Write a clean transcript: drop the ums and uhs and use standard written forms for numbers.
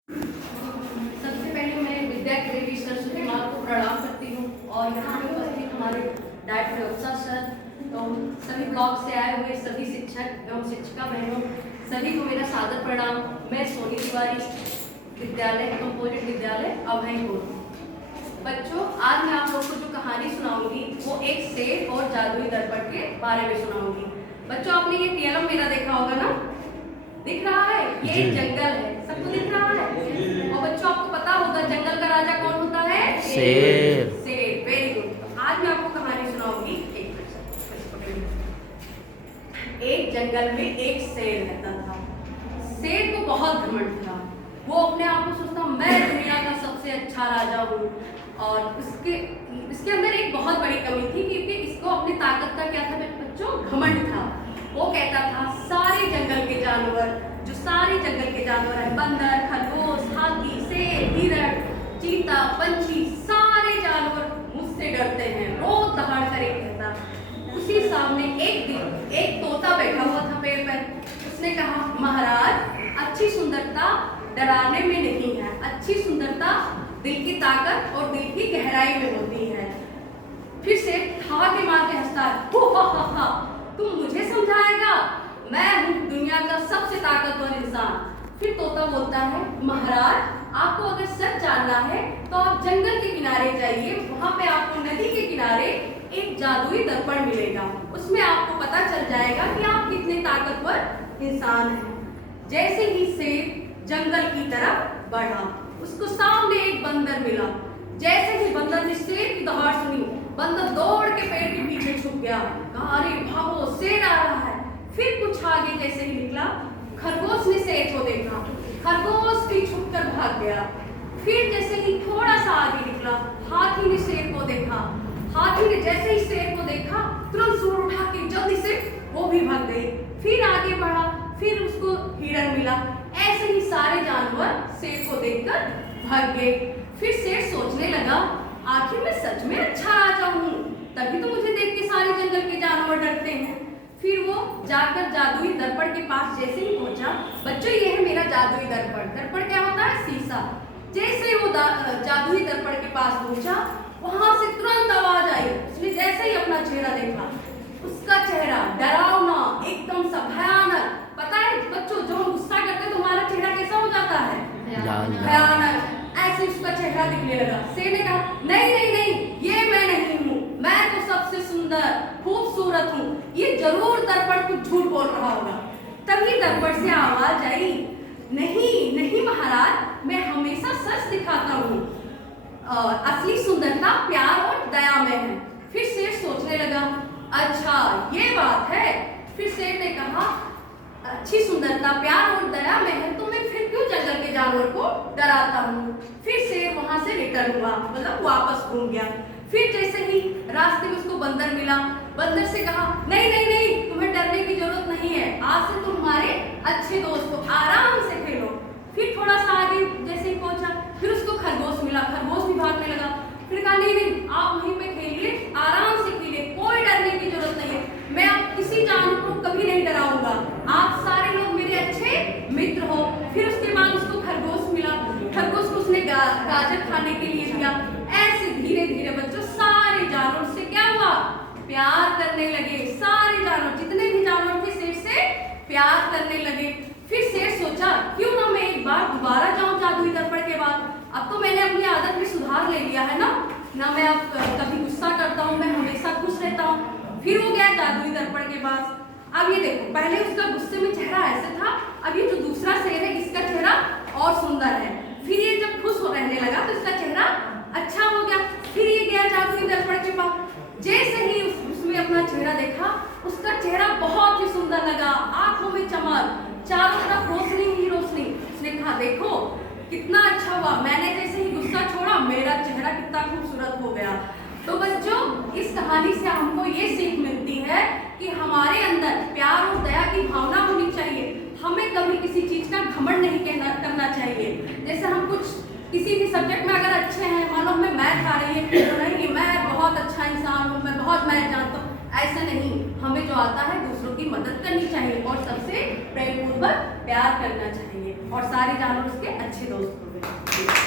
सबसे पहले मैं विद्या के देवी सरस्वती माँ को प्रणाम करती हूँ और यहाँ पे उपस्थित हमारे डायरेक्टर अफसर सर, तो सभी ब्लॉक से आए हुए सभी शिक्षक एवं शिक्षिका बहनों, सभी को मेरा सादर प्रणाम। मैं सोनी तिवारी, विद्यालय कंपोजिट विद्यालय अभयपुर। बच्चों, आज मैं आप लोग को जो कहानी सुनाऊंगी वो एक शेर और जादुई दर्पण के बारे में सुनाऊंगी। बच्चों, आपने ये पीएलएम मेरा देखा होगा ना, दिख रहा है? ये एक जंगल है, सबको दिख रहा है। और बच्चों, आपको पता होगा जंगल का राजा कौन होता है? शेर। शेर, वेरी गुड। आज मैं आपको कहानी सुनाऊंगी। एक जंगल में एक शेर रहता था। शेर को बहुत घमंड था। वो अपने आप को सोचता मैं दुनिया का सबसे अच्छा राजा हूँ। और इसके अंदर एक बहुत बड़ी कमी थी, क्योंकि इसको अपनी ताकत का क्या था बच्चों? घमंड था। वो कहता था सारे जंगल के जानवर, जो सारे जंगल के जानवर हैं, बंदर, खरगोश, हाथी, शेर, हिरण, चीता, पंछी, सारे जानवर मुझसे डरते हैं। रोज दहाड़ कर एक कहता। उसी सामने एक दिन एक तोता बैठा हुआ था पेड़ पर। उसने कहा, महाराज, अच्छी सुंदरता डराने में नहीं है, अच्छी सुंदरता दिल की ताकत और दिल की गहराई में होती है। फिर से ठहाके मार के हंसता है, तुम मुझे समझाएगा? मैं हूँ दुनिया का सबसे ताकतवर इंसान। फिर तोता बोलता है, महाराज, आपको अगर सच जानना है तो आप जंगल के किनारे जाइए। वहां पे आपको नदी के किनारे एक जादुई दर्पण मिलेगा। उसमें आपको पता चल जाएगा कि आप कितने ताकतवर इंसान हैं। जैसे ही शेर जंगल की तरफ बढ़ा, उसको सामने एक बंदर मिला। जैसे ही बंदर ने शेर की दहाड़ सुनी, बंदर दौड़ के पेड़ के पीछे छुप गया। कहा, अरे भागो, शेर आ रहा है। फिर कुछ आगे जैसे ही निकला, खरगोश ने शेर को देखा। खरगोश भी छुपकर भाग गया। फिर जैसे ही थोड़ा सा आगे निकला, हाथी ने शेर को देखा। हाथी ने जैसे ही शेर को देखा, तुरंत सूंड उठा के जल्दी से वो भी भाग गई। फिर आगे बढ़ा, फिर उसको हिरण मिला। ऐसे ही सारे जानवर शेर को देखकर भाग गए। फिर शेर सोचने लगा, आखिर मैं सच में अच्छा राजा हूँ, तभी तो मुझे देख के सारे जंगल के जानवर डरते हैं। फिर वो जाकर जादुई दर्पण के पास जैसे ही पहुंचा, बच्चों ये है मेरा जादुई दर्पण। दर्पण क्या होता है? शीशा। जैसे वो जादुई दर्पण के पास पहुंचा, वहां से तुरंत आवाज आई। उसने जैसे ही अपना चेहरा देखा, उसका चेहरा डरावना, एकदम सा भयानक। पता है बच्चों, जब हम गुस्सा करते हैं तो हमारा चेहरा कैसा हो जाता है? भयानक। ऐसे उसका चेहरा दिखने लगा। शेर ने कहा, नहीं नहीं नहीं, ये मैं नहीं हूँ, मैं तो सबसे सुंदर खूबसूरत हूँ। ये जरूर दर्पण कुछ झूठ बोल रहा होगा। तभी दर्पण से आवाज आई, नहीं नहीं महाराज, मैं हमेशा सच दिखाता हूँ। असली सुंदरता प्यार और दया में है। फिर शेर सोचने लगा, अच्छा ये बात है। फिर शेर ने कहा, अच्छी सुंदरता प्यार और दया में है तो मैं फिर क्यों जंगल के जानवर को डराता हूँ। फिर शेर वहां से रिटर्न हुआ, मतलब वापस घूम गया। फिर जैसे ही रास्ते में उसको बंदर मिला, बंदर से कहा, नहीं नहीं नहीं, तुम्हें डरने की जरूरत नहीं है, आज से तुम हमारे अच्छे दोस्त हो, आराम से खेलो। फिर थोड़ा सा आगे जैसे ही पहुंचा, फिर उसको खरगोश मिला। खरगोश भी भागने लगा। फिर कहा, नहीं नहीं, आप वहीं पे खेलिए, आराम से खेलिए, कोई डरने की जरूरत नहीं है, मैं अब किसी जानवर को कभी नहीं डराऊंगा, आप सारे लोग मेरे अच्छे मित्र हो। फिर उसके बाद उसको खरगोश मिला। खरगोश को उसने गाजर खाने के लिए दिया। ऐसे धीरे धीरे बच्चों सारे जानवर से क्या हुआ? प्यार करने लगे। सारे जानवर, जितने भी जानवर थे, शेर से प्यार करने लगे। फिर शेर सोचा, क्यों ना मैं एक बार दोबारा जाऊं जादुई दर्पण के बाद। अब तो मैंने अपनी आदत में सुधार ले लिया है ना मैं अब कभी गुस्सा करता हूँ, मैं हमेशा खुश रहता हूँ। फिर वो गया जादुई दर्पण के पास। अब ये देखो, पहले उसका गुस्से में चेहरा ऐसे था, अब ये जो दूसरा शेर है इसका चेहरा और सुंदर है। फिर ये जब खुश रहने लगा तो इसका चेहरा अच्छा हो गया। फिर ये गया जादुई दर्पण के पास। जैसे ही उसमें अपना चेहरा देखा, उसका चेहरा बहुत ही सुंदर लगा, आंखों में चमक, चारों तरफ रोशनी ही रोशनी। उसने कहा, देखो कितना अच्छा हुआ, मैंने जैसे ही गुस्सा छोड़ा, मेरा चेहरा कितना खूबसूरत हो गया। तो बच्चों, इस कहानी से हमको ये सीख मिलती है कि हमारे अंदर प्यार और दया की भावना होनी चाहिए। हमें कभी किसी चीज का घमंड नहीं करना चाहिए। जैसे हम कुछ किसी भी सब्जेक्ट में अगर अच्छे हैं, मान लो हमें मैथ आ रही है तो नहीं कि मैं बहुत अच्छा इंसान हूँ, मैं बहुत मैथ जानता हूँ, ऐसा नहीं। हमें जो आता है दूसरों की मदद करनी चाहिए और सबसे प्रेमपूर्वक प्यार करना चाहिए और सारे जानवर उसके अच्छे दोस्त हो गए।